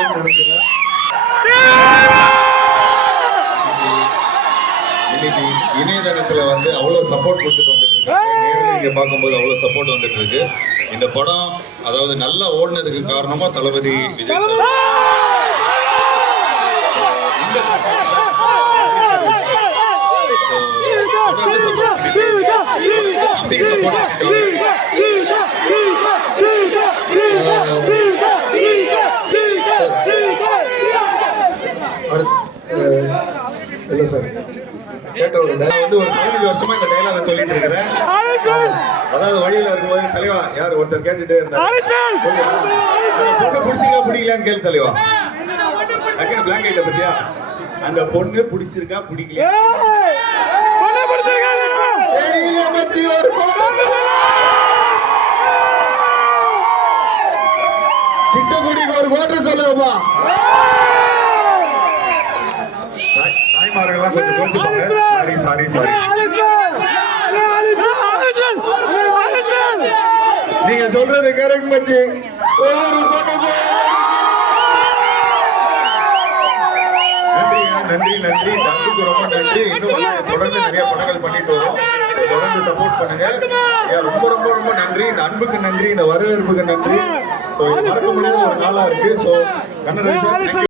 இருக்குன்னு நினைக்கிறேன். இன்னைக்கு இணையதளத்துல வந்து அவ்வளவு சப்போர்ட் கொடுத்துட்டு வந்துட்டு இருக்கு. இங்க பார்க்கும்போது அவ்வளவு சப்போர்ட் வந்துட்டு இருக்கு. இந்த படம் அதாவது நல்லா ஓடுனதுக்கு காரணமா தளபதி விஜய் சார். இல்ல சார் கேட்ட ஒரு வந்து ஒரு 15 வருஷமா இந்த டைலாக சொல்லிட்டு இருக்கிறேன். அதாவது வழியில இருக்கும்போது தலைவா யார் ஒருத்தர் கேட்டுட்டே இருந்தாரு, பொண்ணு பிடிச்சிருக்கா பிடிக்கலான்னு கேள்வி தலைவா. டக்குனு பிளாங்க் ஆயிட்ட பத்தியா, அந்த பொண்ணு பிடிச்சிருக்கா பிடிக்கல திட்டக்குடிக்கு ஒரு ஓட்டு சொல்லுங்கப்பா. தாய்மார்கள்லாம் கொஞ்சம் கொஞ்சம் சாரி நீங்க சொல்றது கரெக்ட் மச்சி. நன்றி நன்றி தம்புக்கு ரொம்ப நன்றி. இன்னும் தொடர்ந்து நிறைய படங்கள் பண்ணிட்டு வரோம். தொடர்ந்து சப்போர்ட் பண்ணுங்க. ரொம்ப ரொம்ப ரொம்ப நன்றி. இந்த அன்புக்கு நன்றி, இந்த வரவேற்புக்கு நன்றி. மறக்க முடியாத ஒரு நாளா இருக்கு. கண்ணன்